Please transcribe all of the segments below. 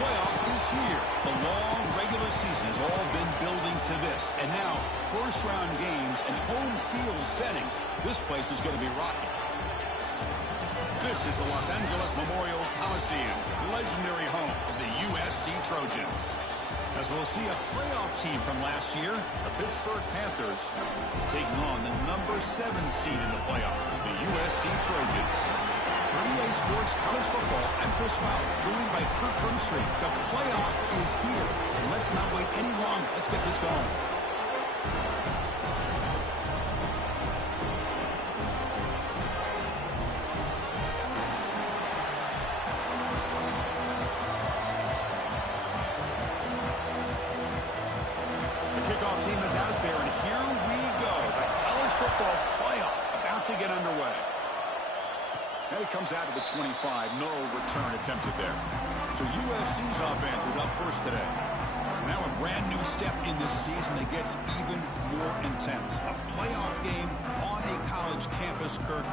playoff is here. The long regular season has all been building to this. And now, first-round games and home field settings. This place is going to be rocking. This is the Los Angeles Memorial Coliseum, legendary home of the USC Trojans. As we'll see a playoff team from last year, the Pittsburgh Panthers, taking on the number 7 seed in the playoff, the USC Trojans. For EA Sports College Football, I'm Chris Fowler, joined by Kirk Hermstreet. The playoff is here. And let's not wait any longer. Let's get this going. Kickoff team is out there, and here we go. The college football playoff about to get underway. And it comes out to the 25. No return attempted there. So USC's offense is up first today. Now a brand new step in this season that gets even more intense. A playoff game on a college campus, Kirk.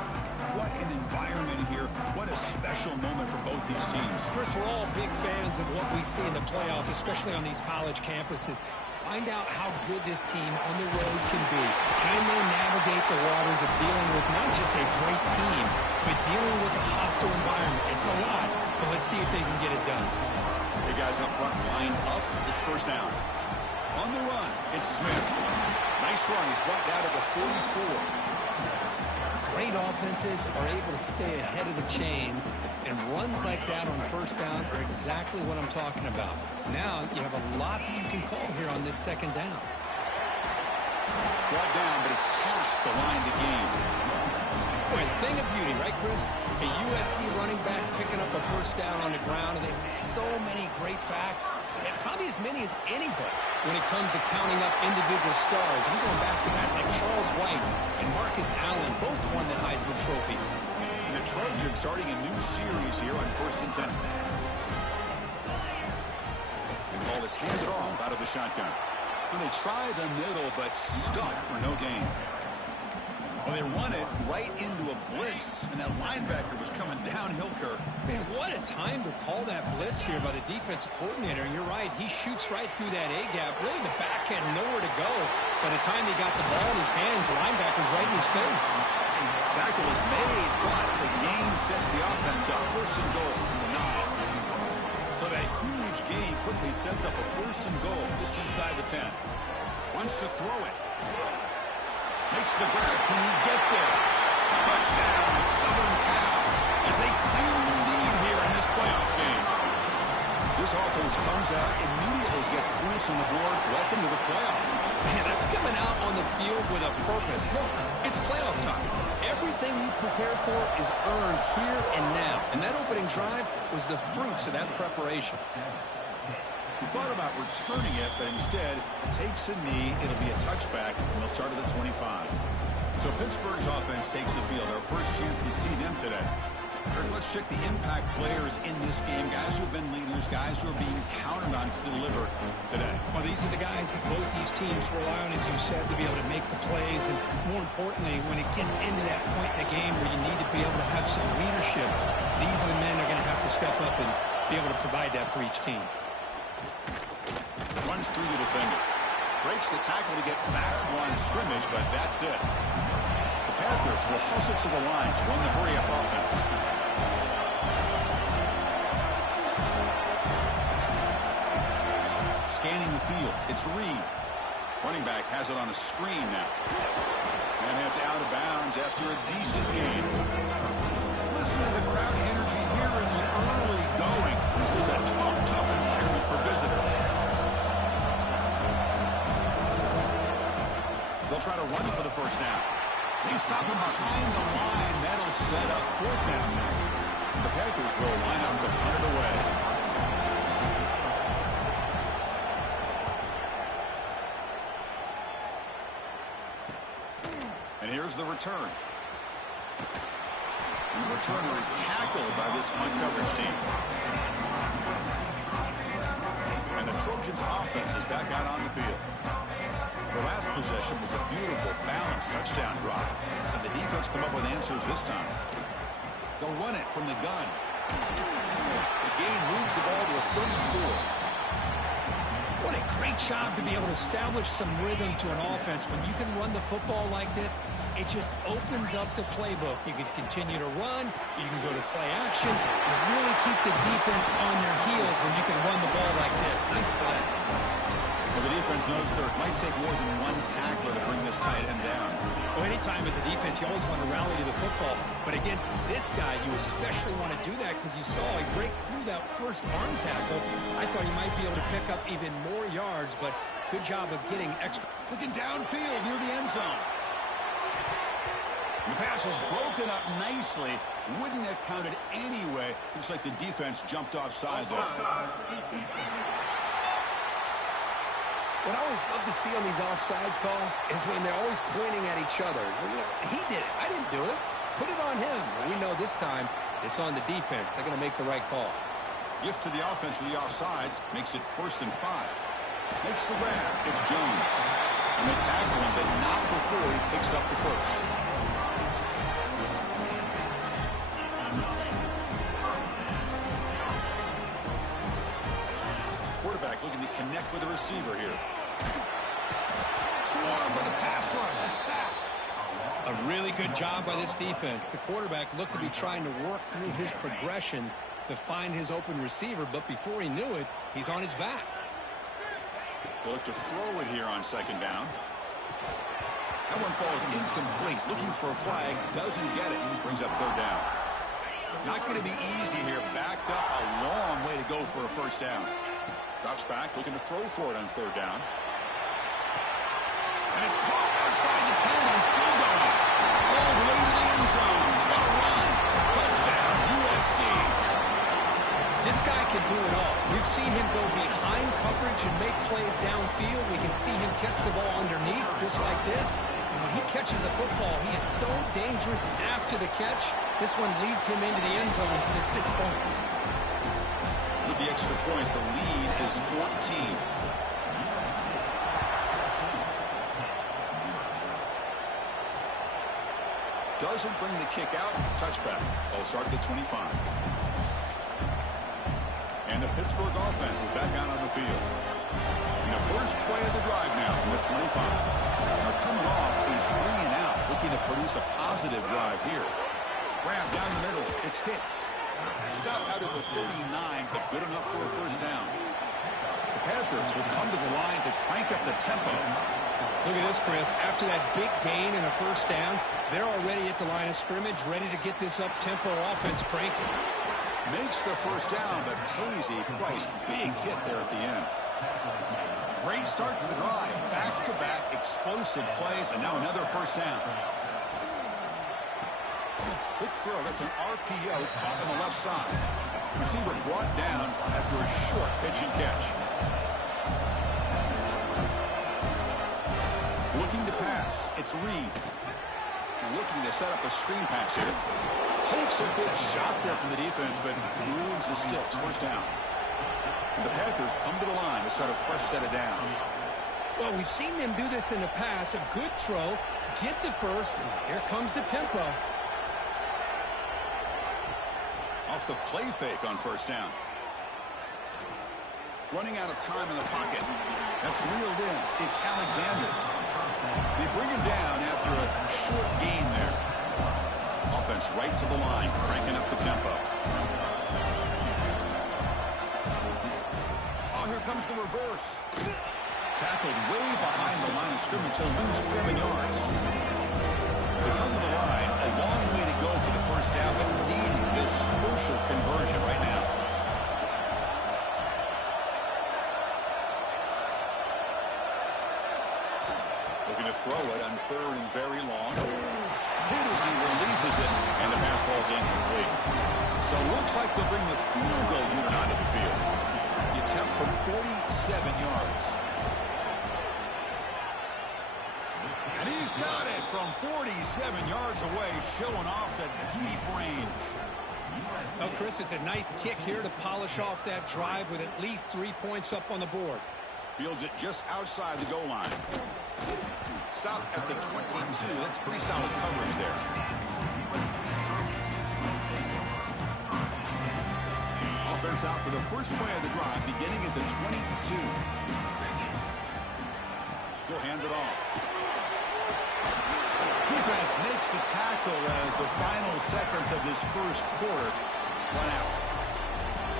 What an environment here. What a special moment for both these teams. First, we're all big fans of what we see in the playoff, especially on these college campuses. Find out how good this team on the road can be. Can they navigate the waters of dealing with not just a great team, but dealing with a hostile environment? It's a lot, but let's see if they can get it done. Hey, guys up front, line up. It's first down. On the run, it's Smith. Nice run. He's brought down to the 44. Great offenses are able to stay ahead of the chains, and runs like that on first down are exactly what I'm talking about. Now you have a lot that you can call here on this second down. Brought down, but it's past the line to gain. Boy, a thing of beauty, right, Chris? A USC running back picking up a first down on the ground, and they've had so many great backs, and probably as many as anybody when it comes to counting up individual stars. I'm going back to guys like Charles White and Marcus Allen, both won the Heisman Trophy. And the Trojans starting a new series here on 1st and 10. The ball is handed off out of the shotgun. Well, they try the middle, but stuck for no gain. Well, they run it right into a blitz, and that linebacker was coming downhill, Kirk. Man, what a time to call that blitz here by the defensive coordinator. And you're right, he shoots right through that A-gap. Really, the back had nowhere to go. By the time he got the ball in his hands, the linebacker's right in his face. Tackle is made, but the gain sets the offense up. 1st and goal from the 9. So that huge gain quickly sets up a 1st and goal just inside the 10. Wants to throw it. Makes the grab. Can he get there? Touchdown, Southern Cal, as they claim the lead here in this playoff game. This offense comes out, immediately gets points on the board. Welcome to the playoff. Man, that's coming out on the field with a purpose. Look, it's playoff time. Everything you prepared for is earned here and now. And that opening drive was the fruits of that preparation. He thought about returning it, but instead takes a knee. It'll be a touchback, and they'll start at the 25. So Pittsburgh's offense takes the field. Our first chance to see them today. Kirk, let's check the impact players in this game. Guys who have been leaders, guys who are being counted on to deliver today. Well, these are the guys that both these teams rely on, as you said, to be able to make the plays. And more importantly, when it gets into that point in the game where you need to be able to have some leadership, these are the men that are going to have to step up and be able to provide that for each team. Runs through the defender. Breaks the tackle to get back to the line of scrimmage, but that's it. The Panthers will hustle to the line to run the hurry-up offense. Scanning the field. It's Reed. Running back has it on a screen now. And heads out of bounds after a decent gain. Listen to the crowd energy here in the early going. This is a tough environment for visitors. They'll try to run for the first down. They stop him behind the line. That'll set up 4th down now. The Panthers will line up to punt it away. And here's the return. And the returner is tackled by this punt coverage team. And the Trojans' offense is back out on the field. The last possession was a beautiful, balanced touchdown drive. And the defense come up with answers this time. They'll run it from the gun. The gain moves the ball to a 34. What a great job to be able to establish some rhythm to an offense. When you can run the football like this, it just opens up the playbook. You can continue to run. You can go to play action. You really keep the defense on their heels when you can run the ball like this. Nice play. Well, the defense knows that it might take more than one tackler to bring this tight end down. Well, anytime as a defense, you always want to rally to the football. But against this guy, you especially want to do that because you saw he breaks through that first arm tackle. I thought he might be able to pick up even more yards, but good job of getting extra. Looking downfield near the end zone. The pass is broken up nicely. Wouldn't have counted anyway. Looks like the defense jumped offside there. What I always love to see on these offsides call is when they're always pointing at each other. Well, you know, he did it. I didn't do it. Put it on him. Well, we know this time it's on the defense. They're going to make the right call. Gift to the offense with the offsides. Makes it 1st and 5. Makes the grab. It's Jones. And they tackle him, but not before he picks up the first. Quarterback looking to connect with the receiver here. Swarmed by the pass rush. A sack. A really good job by this defense. The quarterback looked to be trying to work through his progressions to find his open receiver, but before he knew it, he's on his back. They look to throw it here on 2nd down. That one falls incomplete. Looking for a flag. Doesn't get it. Brings up 3rd down. Not going to be easy here. Backed up a long way to go for a 1st down. Drops back, looking to throw for it on 3rd down. And it's caught outside the 10 and still going. All the way to the end zone. What a run. Touchdown, USC. This guy can do it all. We've seen him go behind coverage and make plays downfield. We can see him catch the ball underneath just like this. And when he catches a football, he is so dangerous after the catch. This one leads him into the end zone for the 6 points. With the extra point, the lead is 14. Doesn't bring the kick out. Touchback. Ball started at 25. And the Pittsburgh offense is back out on the field. In the first play of the drive now from the 25. They're coming off a 3-and-out, looking to produce a positive drive here. Grab down the middle. It's Hicks. Stop out at the 39, but good enough for a 1st down. The Panthers will come to the line to crank up the tempo. Look at this, Chris. After that big gain and a 1st down, they're already at the line of scrimmage, ready to get this up-tempo offense cranking. Makes the 1st down, but pays a price. Big hit there at the end. Great start to the drive. Back-to-back explosive plays, and now another 1st down. Quick throw. That's an RPO caught on the left side. Receiver brought down after a short pitch and catch. Looking to pass. It's Reed. Looking to set up a screen pass here. Takes a big shot there from the defense, but moves the sticks. 1st down. And the Panthers come to the line to start a fresh set of downs. Well, we've seen them do this in the past. A good throw, get the first, and here comes the tempo. Off the play fake on 1st down. Running out of time in the pocket. That's reeled in. It's Alexander. They bring him down after a short gain there. Offense right to the line, cranking up the tempo. Oh, here comes the reverse. Tackled way behind the line of scrimmage. He'll lose 7 yards. They come to the line. A long way to go for the 1st down, but needing this crucial conversion right now. Looking to throw it on 3rd and very long. Hit as he releases it, and the pass ball's incomplete. So it looks like they'll bring the field goal unit onto the field. The attempt from 47 yards. And he's got it from 47 yards away, showing off the deep range. Well, Chris, it's a nice kick here to polish off that drive with at least 3 points up on the board. Fields it just outside the goal line. Stop at the 22. That's pretty solid coverage there. runners out for the first play of the drive, beginning at the 22. He'll hand it off. Defense makes the tackle as the final seconds of this first quarter run out.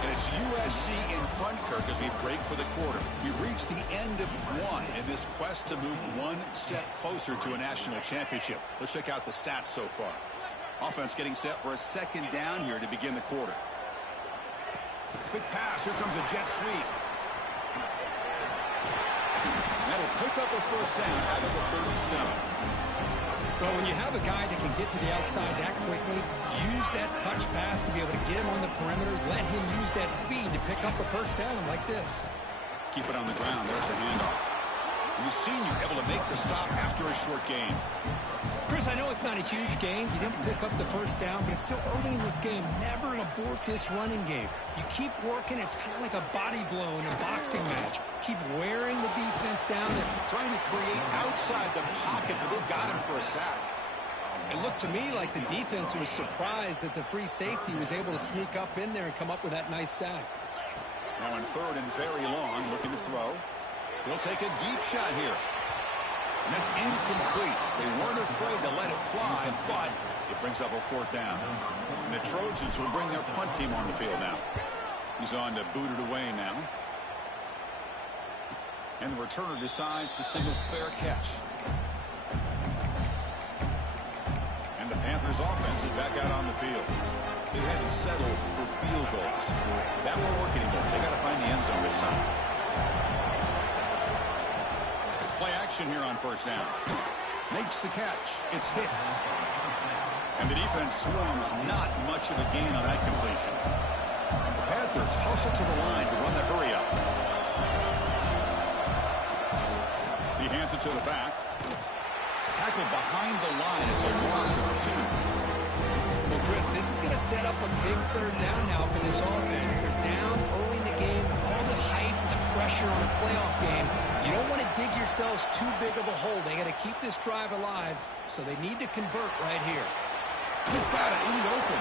And it's USC in front, Kirk, as we break for the quarter. We reach the end of one in this quest to move one step closer to a national championship. Let's check out the stats so far. Offense getting set for a second down here to begin the quarter. Quick pass. Here comes a jet sweep. And that'll pick up a first down out of the 37. Well, when you have a guy that can get to the outside that quickly, use that touch pass to be able to get him on the perimeter, let him use that speed to pick up a first down like this. Keep it on the ground. There's a handoff. And the senior able to make the stop after a short gain. Chris, I know it's not a huge gain. You didn't pick up the first down, but it's still early in this game. Never abort this running game. You keep working. It's kind of like a body blow in a boxing match. Keep wearing the defense down. They're trying to create outside the pocket, but they've got him for a sack. It looked to me like the defense was surprised that the free safety was able to sneak up in there and come up with that nice sack. Now in third and very long, looking to throw. He'll take a deep shot here. And that's incomplete. They weren't afraid to let it fly, but it brings up a fourth down. And the Trojans will bring their punt team on the field now. He's on to boot it away now. And the returner decides to signal fair catch. And the Panthers offense is back out on the field. They had to settle for field goals. That won't work anymore. They got to find the end zone this time. Play action here on first down. Makes the catch. It's Hicks. And the defense swarms not much of a gain on that completion. The Panthers hustle to the line to run the hurry up. He hands it to the back. Tackled behind the line. It's a loss of 2. Well, Chris, this is going to set up a big third down now for this offense. They're down early in the game. All the hype, the pressure on a playoff game. You don't want to dig yourselves too big of a hole. They got to keep this drive alive, so they need to convert right here. He's got it in the open.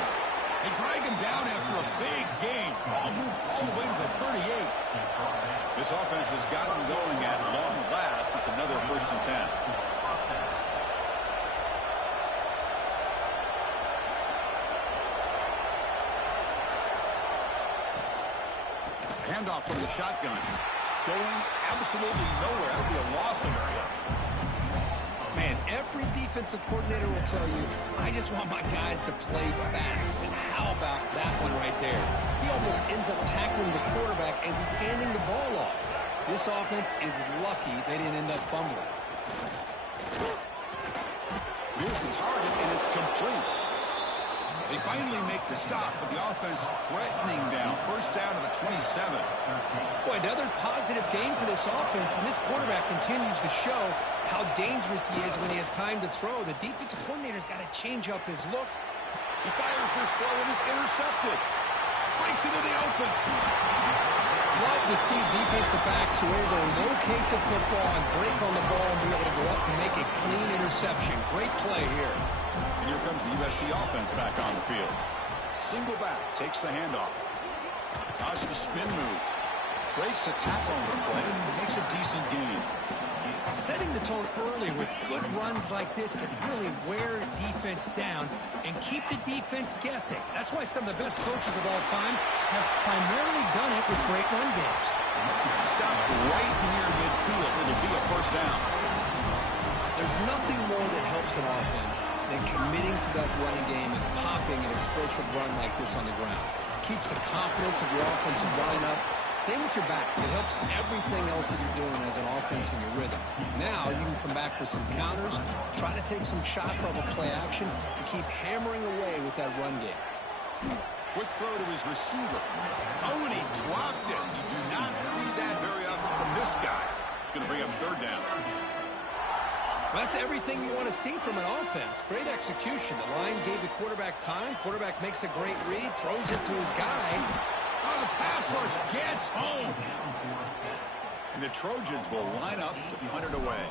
They drag him down after a big gain. Ball moved all the way to the 38. This offense has got them going at long last. It's another 1st and 10. Handoff from the shotgun. Going absolutely nowhere. That would be a loss of area. Man, every defensive coordinator will tell you, I just want my guys to play fast. And how about that one right there? He almost ends up tackling the quarterback as he's handing the ball off. This offense is lucky they didn't end up fumbling. Here's the target, and it's complete. They finally make the stop, but the offense threatening down. First down to the 27. Boy, another positive game for this offense, and this quarterback continues to show how dangerous he is when he has time to throw. The defensive coordinator's got to change up his looks. He fires this throw, and is intercepted. Breaks into the open. Love to see defensive backs who are able to locate the football and break on the ball and be able to go up and make a clean interception. Great play here. And here comes the USC offense back on the field. Single back, takes the handoff. Dodges the spin move. Breaks a tackle on the play, makes a decent gain. Setting the tone early with good runs like this can really wear defense down and keep the defense guessing. That's why some of the best coaches of all time have primarily done it with great run games. Stop right near midfield. It'll be a first down. There's nothing more that helps an offense than committing to that running game and popping an explosive run like this on the ground. Keeps the confidence of your offensive line up. Same with your back. It helps everything else that you're doing as an offense in your rhythm. Now you can come back with some counters, try to take some shots off of play action, and keep hammering away with that run game. Quick throw to his receiver. Oh, and he dropped it. You do not see that very often from this guy. It's going to bring up third down. That's everything you want to see from an offense. Great execution. The line gave the quarterback time. Quarterback makes a great read, throws it to his guy. Oh, the pass rush gets home. And the Trojans will line up to punt it away.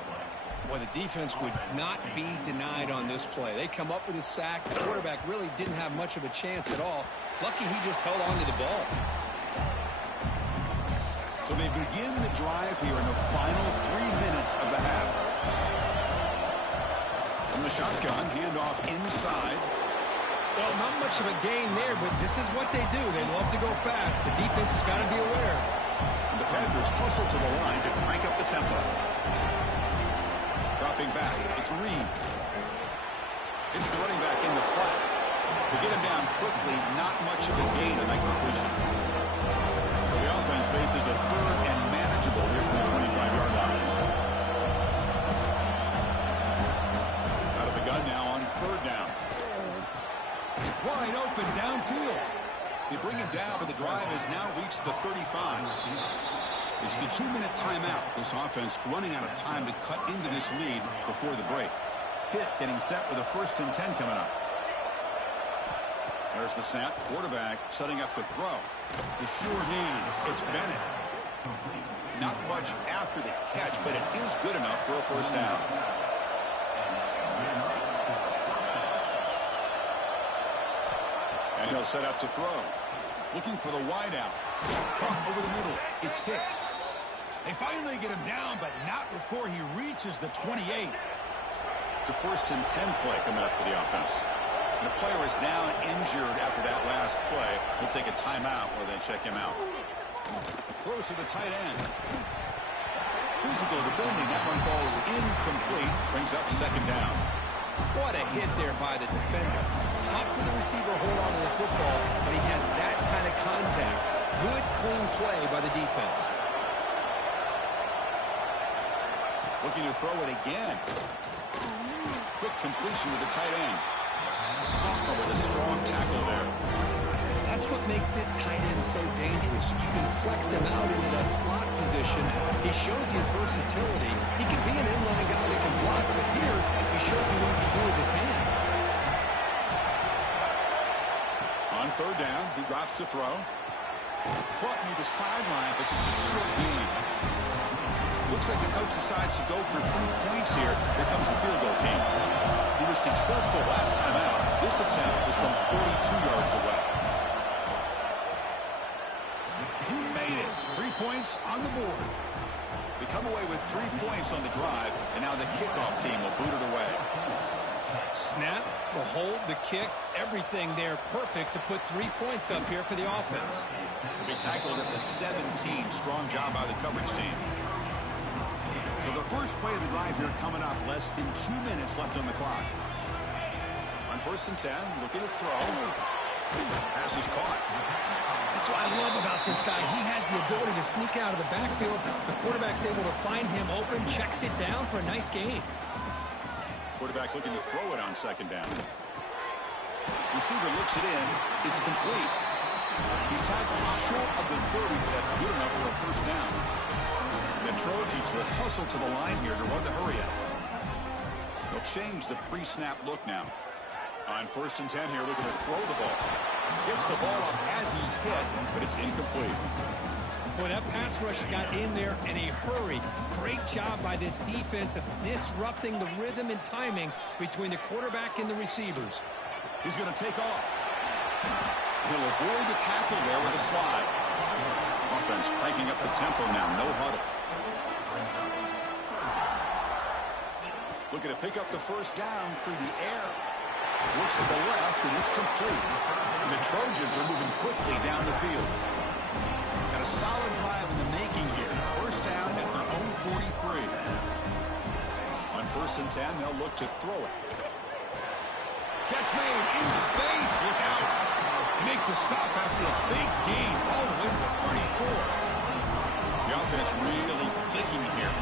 Well, the defense would not be denied on this play. They come up with a sack. The quarterback really didn't have much of a chance at all. Lucky he just held on to the ball. So they begin the drive here in the final 3 minutes of the half. From the shotgun, handoff inside. Well, not much of a gain there, but this is what they do. They love to go fast. The defense has got to be aware. And the Panthers hustle to the line to crank up the tempo. Dropping back, it's Reed. It's the running back in the flat. To get him down quickly, not much of a gain on that completion. So the offense faces a third and manageable here from the 25-yard line. Out of the gun now on third down. Wide open downfield. They bring him down, but the drive has now reached the 35. It's the 2-minute timeout. This offense running out of time to cut into this lead before the break. Pitt getting set with a 1st and 10 coming up. There's the snap. Quarterback setting up to throw. The sure hands. It's Bennett. Not much after the catch, but it is good enough for a 1st down. And he'll set up to throw. Looking for the wide out. Caught over the middle. It's Hicks. They finally get him down, but not before he reaches the 28. It's a 1st and 10 play coming up for the offense. And the player is down injured after that last play. We'll take a timeout or then check him out. Throws to the tight end. Physical defending. That one falls incomplete. Brings up 2nd down. What a hit there by the defender. Tough for the receiver to hold on to the football, but he has that kind of contact. Good, clean play by the defense. Looking to throw it again. Quick completion to the tight end. Sophomore with a strong tackle there. That's what makes this tight end so dangerous. You can flex him out into that slot position. He shows his versatility. He can be an inline guy that can block, but here he shows you what he can do with his hands. On 3rd down, he drops to throw. Caught near the sideline, but just a short gain. Looks like the coach decides to go for 3 points here. Here comes the field goal team. He was successful last time out. This attempt was from 42 yards away. He made it. 3 points on the board. We come away with 3 points on the drive, and now the kickoff team will boot it away. Snap, the hold, the kick, everything there perfect to put 3 points up here for the offense. They tackled at the 17. Strong job by the coverage team. So the first play of the drive here coming up. Less than 2 minutes left on the clock. On 1st and 10, looking to throw. Pass is caught. That's what I love about this guy. He has the ability to sneak out of the backfield. The quarterback's able to find him open, checks it down for a nice gain. Quarterback looking to throw it on 2nd down. Receiver looks it in. It's complete. He's tackled short of the 30, but that's good enough for a 1st down. The Trojans will hustle to the line here to run the hurry out. They'll change the pre-snap look now. On 1st and 10 here, looking to throw the ball. Gets the ball up as he's hit, but it's incomplete. Boy, that pass rush got in there in a hurry. Great job by this defense of disrupting the rhythm and timing between the quarterback and the receivers. He's going to take off. He'll avoid the tackle there with a slide. Offense cranking up the tempo now. No huddle. Looking to pick up the 1st down through the air. Looks to the left, and it's complete. And the Trojans are moving quickly down the field. Got a solid drive in the making here. 1st down at their own 43. On 1st and 10, they'll look to throw it. Catch made in space. Look out. They make the stop after a big gain all the way to the 34. The offense really clicking here.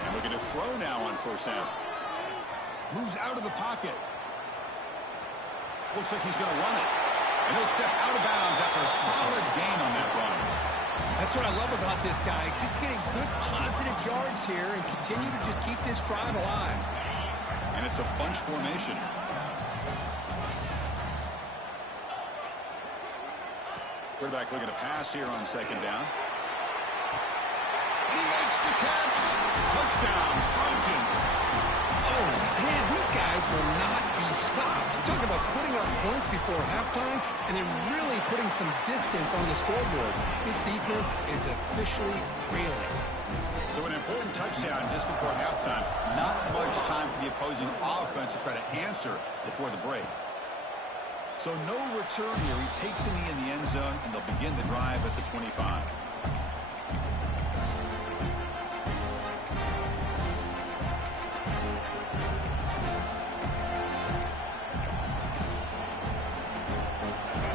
And we're going to throw now on 1st down. Moves out of the pocket. Looks like he's going to run it. And he'll step out of bounds after a solid gain on that run. That's what I love about this guy. Just getting good positive yards here and continue to just keep this drive alive. And it's a bunch formation. Quarterback looking to pass here on 2nd down. He makes the catch. Touchdown, Trojans. Oh, man, these guys will not be stopped. Talk about putting up points before halftime and then really putting some distance on the scoreboard. This defense is officially reeling. So an important touchdown just before halftime. Not much time for the opposing offense to try to answer before the break. So no return here. He takes a knee in the end zone, and they'll begin the drive at the 25.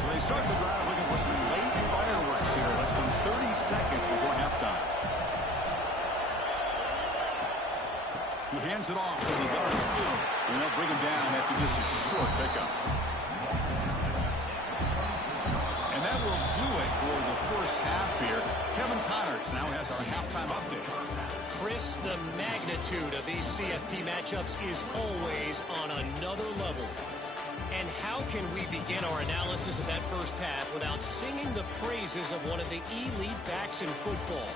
They start the drive looking for some late fireworks here, less than 30 seconds before halftime. He hands it off to the guard, and they'll bring him down after just a short pickup. And that will do it for the first half here. Kevin Connors now has our halftime update. Chris, the magnitude of these CFP matchups is always on another level. And how can we begin our analysis of that first half without singing the praises of one of the elite backs in football?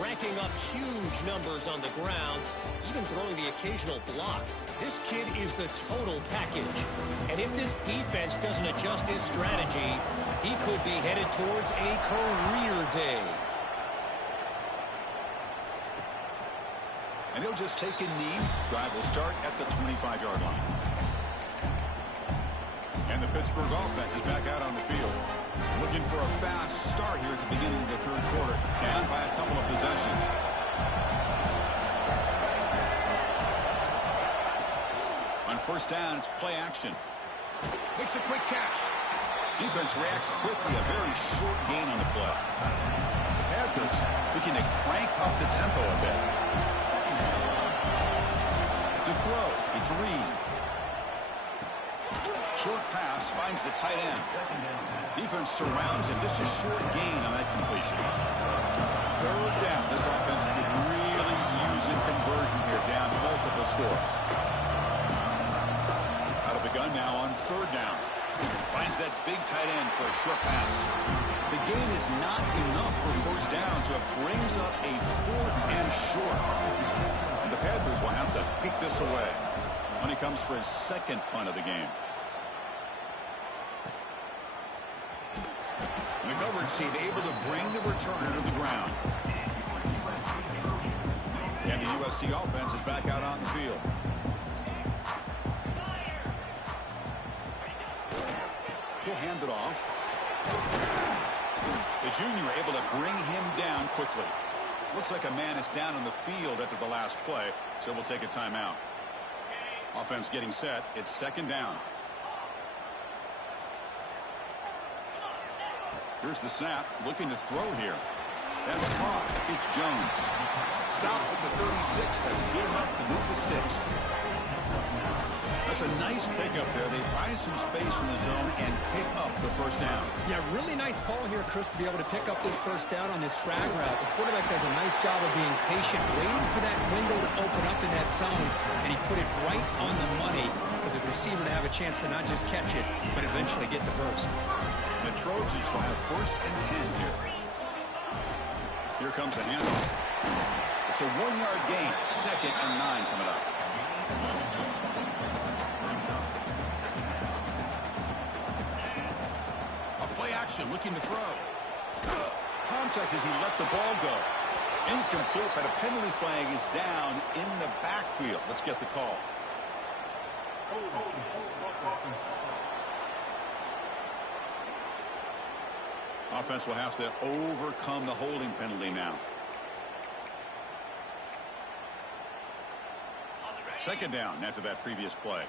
Racking up huge numbers on the ground, even throwing the occasional block. This kid is the total package. And if this defense doesn't adjust his strategy, he could be headed towards a career day. And he'll just take a knee. Drive will start at the 25-yard line. And the Pittsburgh offense is back out on the field. Looking for a fast start here at the beginning of the third quarter. Down by a couple of possessions. On first down, it's play action. Makes a quick catch. Defense reacts quickly. A very short gain on the play. The Panthers looking to crank up the tempo a bit. To throw, it's Reed. Short pass finds the tight end. Defense surrounds him. Just a short gain on that completion. Third down. This offense could really use a conversion here, down multiple scores. Out of the gun now on third down. Finds that big tight end for a short pass. The gain is not enough for first down, so it brings up a fourth and short. And the Panthers will have to kick this away when he comes for his second punt of the game. The coverage team able to bring the returner to the ground. And the USC offense is back out on the field. He'll hand it off. The junior able to bring him down quickly. Looks like a man is down on the field after the last play, so we'll take a timeout. Offense getting set. It's second down. Here's the snap, looking to throw here. That's caught. It's Jones. Stopped at the 36. That's good enough to move the sticks. That's a nice pickup there. They find some space in the zone and pick up the first down. Yeah, really nice call here, Chris, to be able to pick up this first down on this drag route. The quarterback does a nice job of being patient, waiting for that window to open up in that zone, and he put it right on the money for the receiver to have a chance to not just catch it, but eventually get the first. The Trojans will have first and 10 here. Here comes a handoff. It's a 1-yard gain. Second and 9 coming up. A play action looking to throw. Contact as he let the ball go. Incomplete, but a penalty flag is down in the backfield. Let's get the call. Offense will have to overcome the holding penalty now. Second down after that previous play.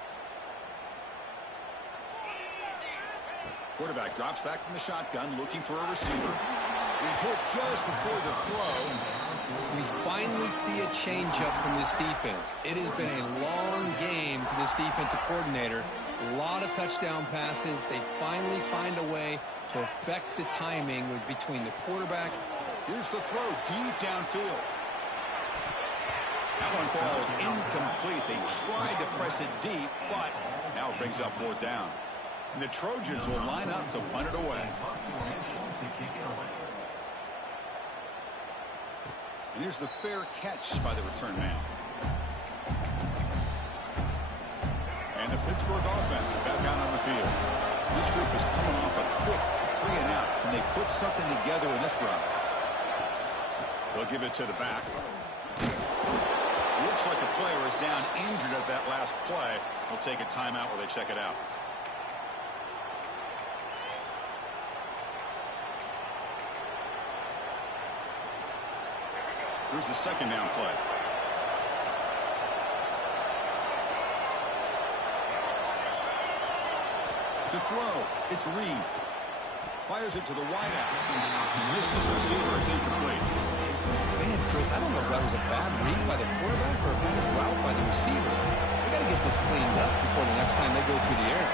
Quarterback drops back from the shotgun, looking for a receiver. He's hit just before the throw. We finally see a changeup from this defense. It has been a long game for this defensive coordinator. A lot of touchdown passes. They finally find a way to affect the timing between the quarterback. Here's the throw deep downfield. That one falls incomplete. They tried to press it deep, but now it brings up fourth down. And the Trojans will line up to punt it away. And here's the fair catch by the return man. And the Pittsburgh offense is back out the field. This group is coming off a quick 3 and out. Can they put something together in this round? They'll give it to the back. Looks like a player is down injured at that last play. They'll take a timeout while they check it out. Here's the second down play. To throw, it's Reed. Fires it to the wideout. Missed his receiver. It's incomplete. Man, Chris, I don't know if that was a bad read by the quarterback or a bad route by the receiver. They got to get this cleaned up before the next time they go through the air.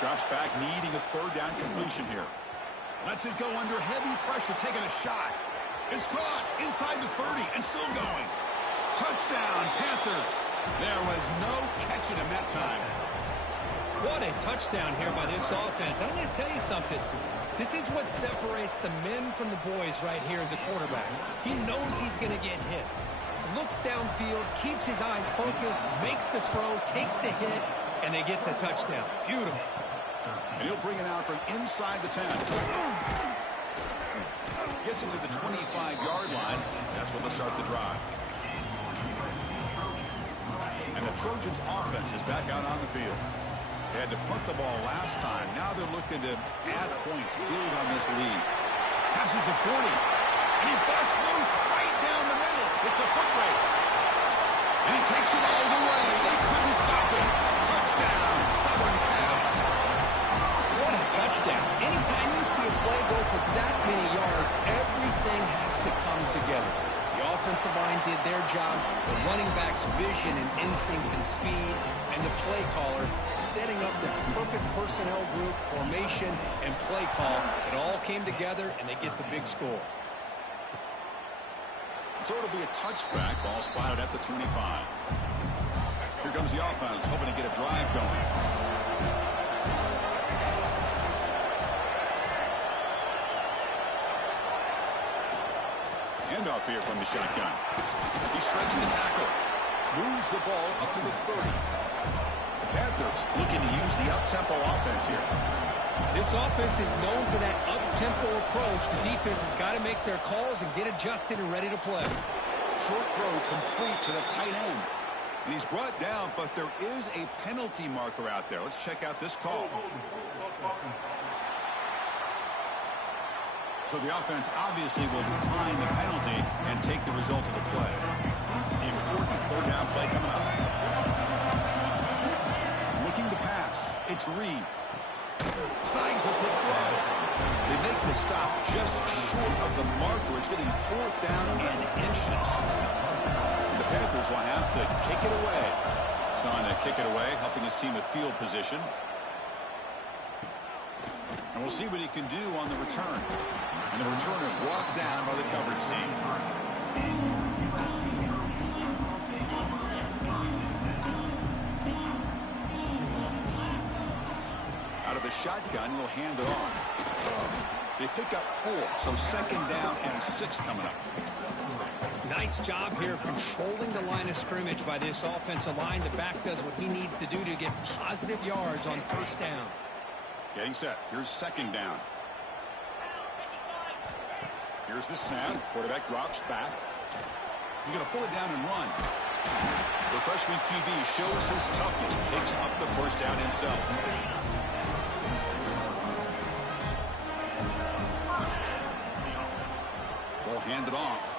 Drops back, needing a third down completion here. Lets it go under heavy pressure, taking a shot. It's caught inside the 30 and still going. Touchdown, Panthers. There was no catching him that time. What a touchdown here by this offense. I'm going to tell you something. This is what separates the men from the boys right here as a quarterback. He knows he's going to get hit. Looks downfield, keeps his eyes focused, makes the throw, takes the hit, and they get the touchdown. Beautiful. And he'll bring it out from inside the 10. Gets it to the 25-yard line. That's where they'll start the drive. And the Trojans' offense is back out on the field. They had to punt the ball last time. Now they're looking to add points, build on this lead. Passes the 40. And he busts loose right down the middle. It's a foot race. And he takes it all the way. They couldn't stop him. Touchdown, Southern Cal. What a touchdown. Anytime you see a play go for that many yards, everything has to come together. The offensive line did their job, the running back's vision and instincts and speed, and the play caller setting up the perfect personnel group, formation, and play call. It all came together, and they get the big score. So it'll be a touchback, ball spotted at the 25. Here comes the offense, hoping to get a drive going. Handoff here from the shotgun. He shreds the tackle. Moves the ball up to the 30. The Panthers looking to use the up-tempo offense here. This offense is known for that up-tempo approach. The defense has got to make their calls and get adjusted and ready to play. Short throw complete to the tight end. And he's brought down, but there is a penalty marker out there. Let's check out this call. So the offense obviously will decline the penalty and take the result of the play. The important third down play coming up. Looking to pass. It's Reed. Snags a quick throw. They make the stop just short of the marker. It's getting fourth down and inches. The Panthers will have to kick it away. He's on to kick it away, helping his team with field position. And we'll see what he can do on the return. And the returner brought down by the coverage team. Out of the shotgun, he'll hand it off. They pick up 4, so second down and 6 coming up. Nice job here of controlling the line of scrimmage by this offensive line. The back does what he needs to do to get positive yards on first down. Getting set. Here's second down. Here's the snap. Quarterback drops back. He's going to pull it down and run. The freshman QB shows his toughness. Picks up the first down himself. Ball handed off.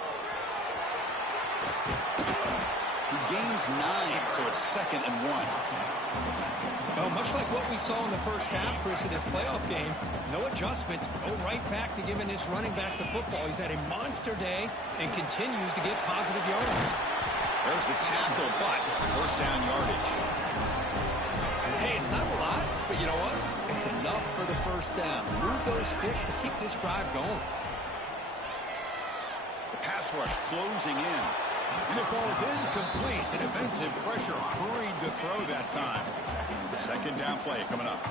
He gains 9, so it's 2nd and 1. Well, much like what we saw in the first half, Chris, of this playoff game, no adjustments. Go right back to giving this running back the football. He's had a monster day and continues to get positive yards. There's the tackle, but first down yardage. Hey, it's not a lot, but you know what? It's enough for the first down. Move those sticks and keep this drive going. The pass rush closing in. And it falls incomplete. The defensive pressure hurried to throw that time. Second down play coming up.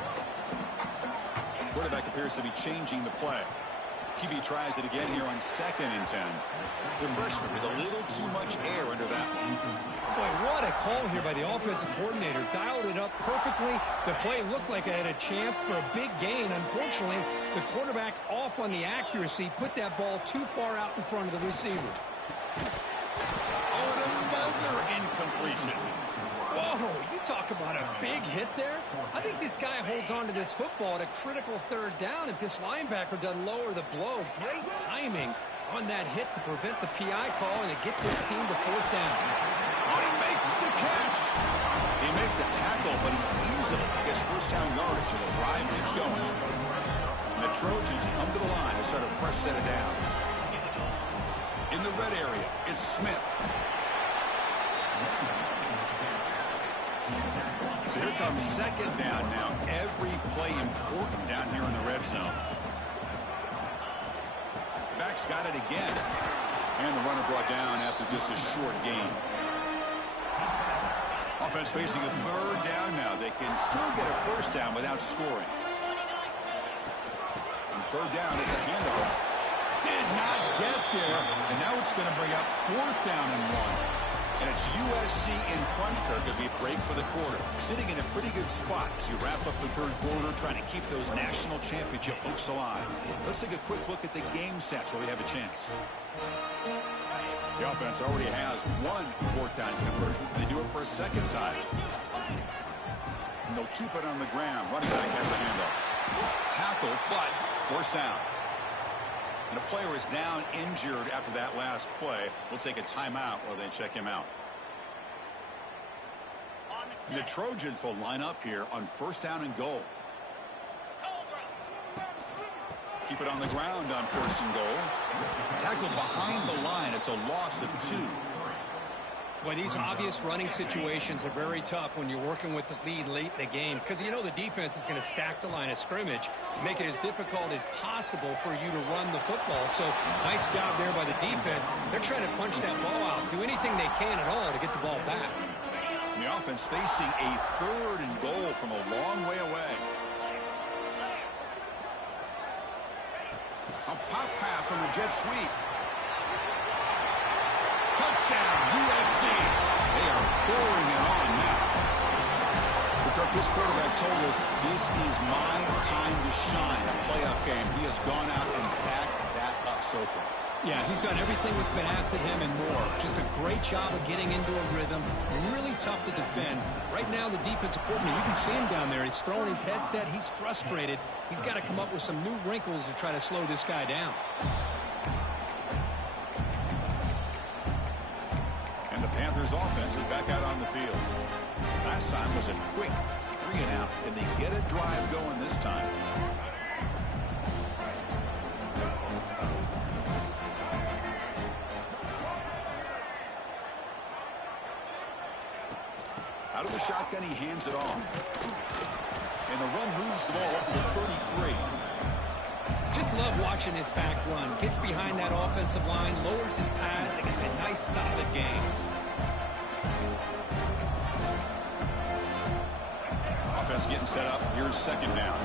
Quarterback appears to be changing the play. QB tries it again here on 2nd and 10. The freshman with a little too much air under that one. Boy, what a call here by the offensive coordinator. Dialed it up perfectly. The play looked like it had a chance for a big gain. Unfortunately, the quarterback off on the accuracy, put that ball too far out in front of the receiver. Oh, and another incompletion. Whoa, you talk about a big hit there. I think this guy holds on to this football at a critical 3rd down if this linebacker doesn't lower the blow. Great timing on that hit to prevent the PI call and to get this team to 4th down. Oh, he makes the catch. He made the tackle, but he easily gets first down yardage and the drive keeps going. And the Trojans come to the line to start a fresh set of downs. In the red area, it's Smith. So here comes 2nd down now. Every play important down here in the red zone. Back's got it again. And the runner brought down after just a short gain. Offense facing a 3rd down now. They can still get a first down without scoring. And 3rd down is a handoff. Did not get there. And now it's going to bring up 4th down and 1. And it's USC in front, Kirk, as we break for the quarter. Sitting in a pretty good spot as you wrap up the 3rd quarter, trying to keep those national championship hopes alive. Let's take a quick look at the game stats where we have a chance. The offense already has 1 4th down conversion. They do it for a 2nd time. And they'll keep it on the ground. Running back has the handoff. Tackle, but first down. And a player is down injured after that last play. We'll take a timeout while they check him out. And the Trojans will line up here on 1st down and goal. Keep it on the ground on 1st and goal. Tackle behind the line. It's a loss of 2. Boy, these obvious running situations are very tough when you're working with the lead late in the game because you know the defense is going to stack the line of scrimmage, make it as difficult as possible for you to run the football. So nice job there by the defense. They're trying to punch that ball out, do anything they can at all to get the ball back. The offense facing a 3rd and goal from a long way away. A pop pass on the jet sweep. Touchdown, USC. They are pouring it on now. Because this quarterback told us this is my time to shine, a playoff game. He has gone out and backed that up so far. Yeah, he's done everything that's been asked of him and more. Just a great job of getting into a rhythm. Really tough to defend. Right now, the defensive coordinator, you can see him down there. He's throwing his headset. He's frustrated. He's got to come up with some new wrinkles to try to slow this guy down. And the Panthers offense is back out on the field. Last time was a quick 3 and out. Can they get a drive going this time? Out of the shotgun, he hands it off. And the run moves the ball up to the 33. Just love watching this back run. Gets behind that offensive line, lowers his pads, and gets a nice solid gain. Offense getting set up. Here's 2nd down.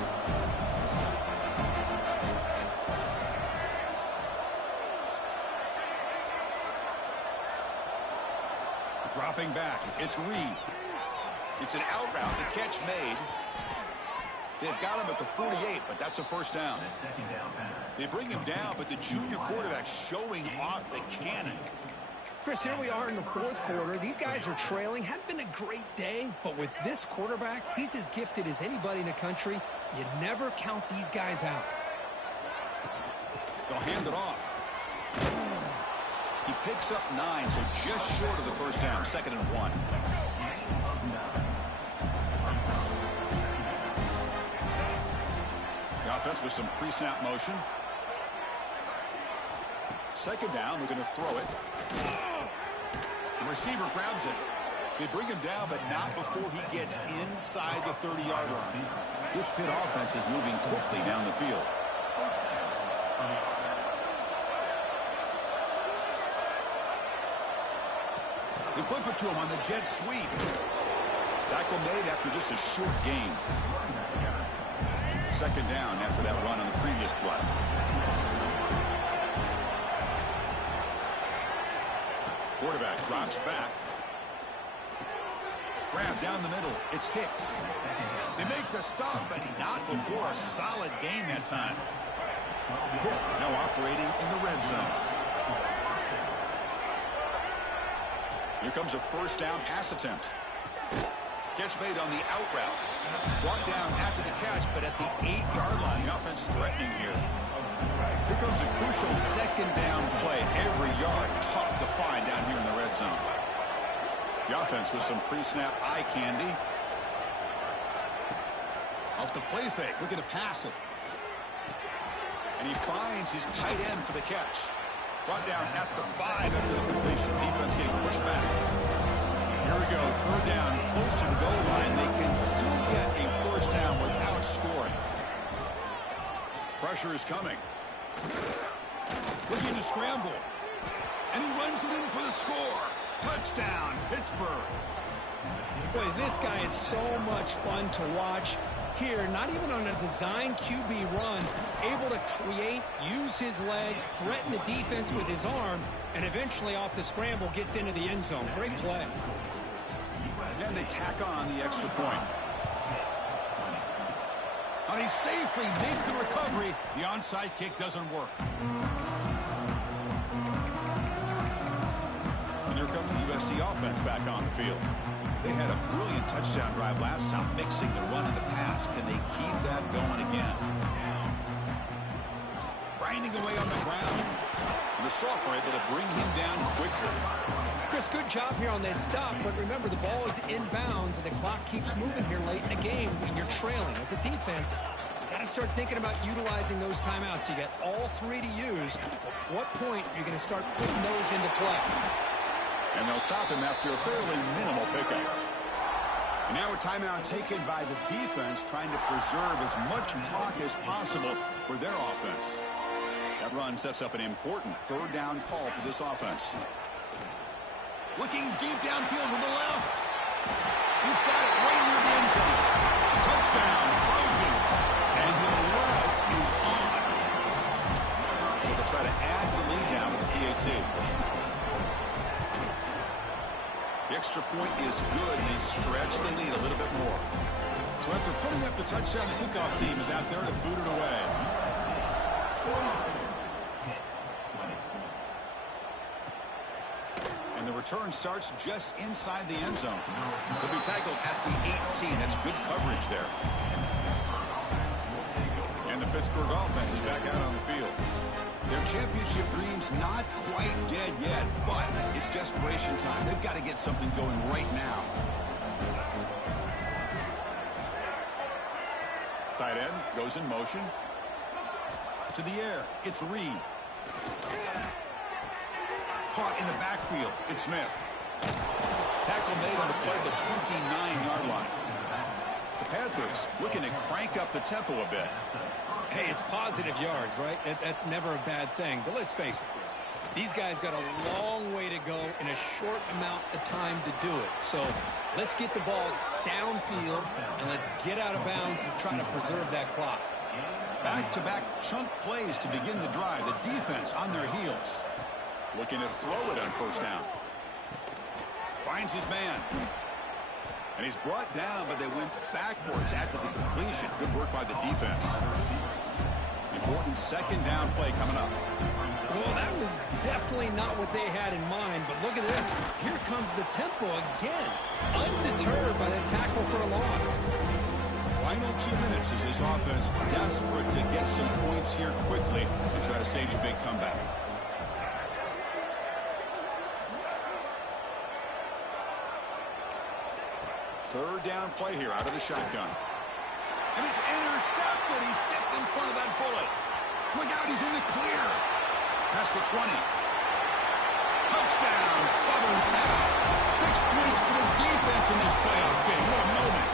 Dropping back. It's Reed. It's an out route. The catch made. They've got him at the 48, but that's a first down. They bring him down, but the junior quarterback showing off the cannon. Chris, here we are in the 4th quarter. These guys are trailing. Hadn't been a great day, but with this quarterback, he's as gifted as anybody in the country. You never count these guys out. They'll hand it off. He picks up 9, so just short of the first down. 2nd and 1. The offense with some pre-snap motion. 2nd down, we're going to throw it. The receiver grabs it. They bring him down, but not before he gets inside the 30-yard line. This Pitt offense is moving quickly down the field. They flip it to him on the jet sweep. Tackle made after just a short gain. 2nd down after that run on the previous play. Quarterback drops back. Grab down the middle. It's Hicks. They make the stop, but not before a solid gain that time. Hill now operating in the red zone. Here comes a first down pass attempt. Catch made on the out route. Brought down after the catch, but at the 8-yard line. The offense threatening here. Here comes a crucial second down play. Every yard tough to find down here in the red zone. The offense with some pre-snap eye candy. Off the play fake, looking to pass it. And he finds his tight end for the catch. Brought down at the 5 after the completion. Defense getting pushed back. Here we go, third down, close to the goal line. They can still get a first down without scoring. Pressure is coming. Looking to scramble. And he runs it in for the score. Touchdown, Pittsburgh. Boy, this guy is so much fun to watch. Here, not even on a design QB run, able to create, use his legs, threaten the defense with his arm, and eventually off the scramble gets into the end zone. Great play. And they tack on the extra point. And he safely makes the recovery. The onside kick doesn't work. And here comes the USC offense back on the field. They had a brilliant touchdown drive last time, mixing the run and the pass. Can they keep that going again? Grinding away on the ground. And the Salt were able to bring him down quickly. Chris, good job here on that stop, but remember the ball is inbounds and the clock keeps moving here late in the game when you're trailing. As a defense, you got to start thinking about utilizing those timeouts. You got all 3 to use. At what point are you going to start putting those into play? And they'll stop him after a fairly minimal pickup. And now a timeout taken by the defense, trying to preserve as much clock as possible for their offense. That run sets up an important third down call for this offense. Looking deep downfield to the left. He's got it right near the end zone. Touchdown, Trojans. And the route is on. They'll try to add the lead now with the PAT. The extra point is good, and they stretch the lead a little bit more. So after putting up the touchdown, the kickoff team is out there to boot it away. And the return starts just inside the end zone. He'll be tackled at the 18. That's good coverage there. And the Pittsburgh offense is back out on the field. Their championship dream's not quite dead yet, but it's desperation time. They've got to get something going right now. Tight end goes in motion. To the air, it's Reed. Caught in the backfield, it's Smith. Tackle made on the play at the 29-yard line. The Panthers looking to crank up the tempo a bit. Hey, it's positive yards, right? That's never a bad thing. But let's face it, Chris. These guys got a long way to go in a short amount of time to do it. So let's get the ball downfield, and let's get out of bounds to try to preserve that clock. Back-to-back chunk plays to begin the drive. The defense on their heels. Looking to throw it on first down. Finds his man. And he's brought down, but they went backwards after the completion. Good work by the defense. Important second down play coming up. Well, that was definitely not what they had in mind, but look at this. Here comes the tempo again. Undeterred by the tackle for a loss. Final 2 minutes as this offense desperate to get some points here quickly and try to stage a big comeback. Third down play here out of the shotgun. And it's intercepted. He stepped in front of that bullet. Look out, he's in the clear. Past the 20. Touchdown, Southern Cal. 6 points for the defense in this playoff game. What a moment.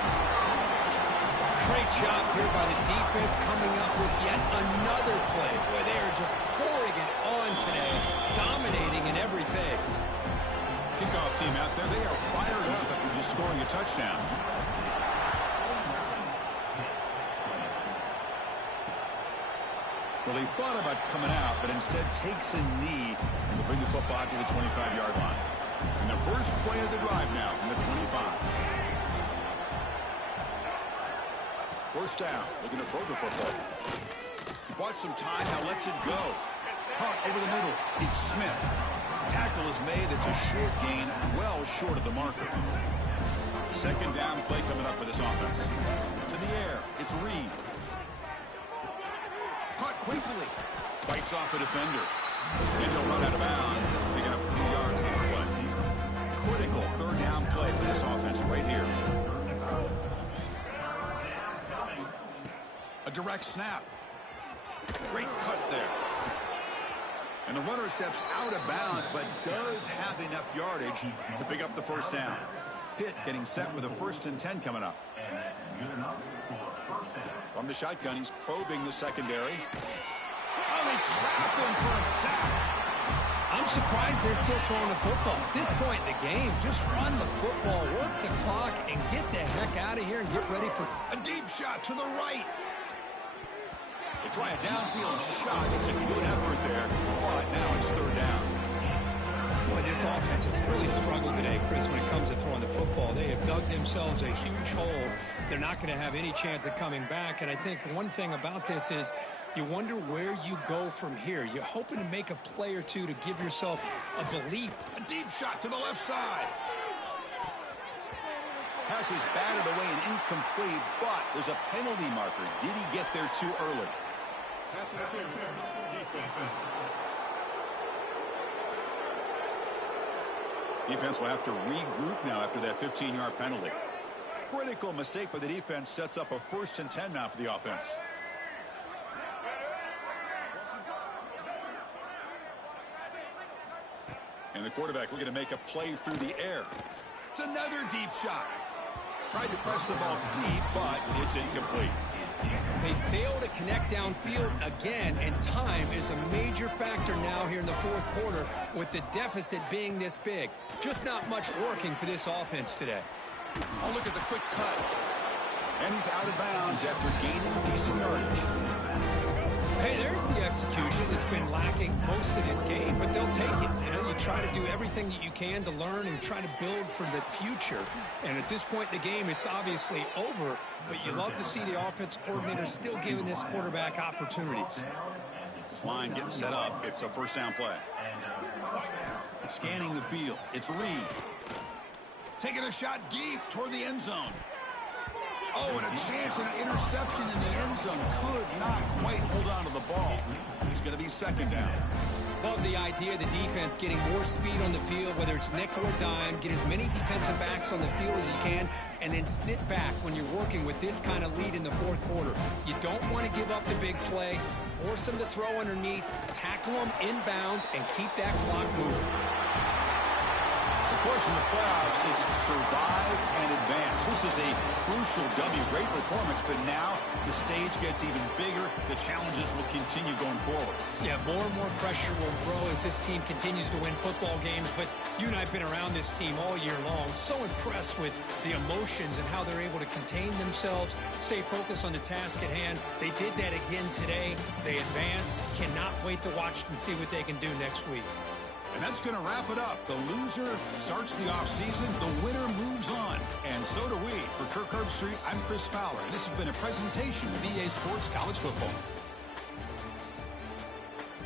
Great job here by the defense coming up with yet another play. Boy, they are just pouring it on today, dominating in every phase. Kickoff team out there, they are fired up after just scoring a touchdown. Well, he thought about coming out, but instead takes a knee and will bring the football to the 25-yard line. And the first play of the drive now from the 25. First down, looking to throw the football. He bought some time, now lets it go. Caught over the middle. It's Smith. Tackle is made. That's a short gain, well short of the marker. Second down play coming up for this offense. To the air, it's Reed. Caught quickly. Bites off a defender. And he'll run out of bounds. Picking up 3 yards on the play. Critical third down play for this offense right here. A direct snap. Great cut there. And the runner steps out of bounds, but does have enough yardage to pick up the first down. Pitt getting set with a 1st and 10 coming up. From the shotgun, he's probing the secondary. Oh, they trap him for a sack. I'm surprised they're still throwing the football. At this point in the game, just run the football, work the clock, and get the heck out of here and get ready for a deep shot to the right. They try a downfield shot. It's a good effort there, but now it's third down. Boy, this offense has really struggled today, Chris, when it comes to throwing the football. They have dug themselves a huge hole. They're not going to have any chance of coming back, and I think one thing about this is you wonder where you go from here. You're hoping to make a play or two to give yourself a belief. A deep shot to the left side. Pass is batted away and incomplete, but there's a penalty marker. Did he get there too early? Defense will have to regroup now after that 15-yard penalty. Critical mistake by the defense sets up a 1st and 10 now for the offense. And the quarterback looking to make a play through the air. It's another deep shot. Tried to press the ball deep, but it's incomplete. They fail to connect downfield again, and time is a major factor now here in the 4th quarter with the deficit being this big. Just not much working for this offense today. Oh, look at the quick cut. And he's out of bounds after gaining decent yardage. Hey, there's the execution that's been lacking most of this game, but they'll take it. You know, you try to do everything that you can to learn and try to build for the future. And at this point in the game, it's obviously over, but you love to see the offense coordinator still giving this quarterback opportunities. This line getting set up. It's a 1st down play. Scanning the field. It's Reed. Taking a shot deep toward the end zone. Oh, and a chance at an interception in the end zone. Could not quite hold on to the ball. It's going to be 2nd down. Love the idea of the defense getting more speed on the field, whether it's nickel or dime, get as many defensive backs on the field as you can, and then sit back when you're working with this kind of lead in the 4th quarter. You don't want to give up the big play, force them to throw underneath, tackle them inbounds, and keep that clock moving. Of course, in the playoffs, it's survive and advance. This is a crucial W. Great performance, but now the stage gets even bigger. The challenges will continue going forward. Yeah, more and more pressure will grow as this team continues to win football games, but you and I have been around this team all year long. So impressed with the emotions and how they're able to contain themselves, stay focused on the task at hand. They did that again today. They advance. Cannot wait to watch and see what they can do next week. And that's going to wrap it up. The loser starts the offseason. The winner moves on. And so do we. For Kirk Herbstreit, I'm Chris Fowler. And this has been a presentation of EA Sports College Football.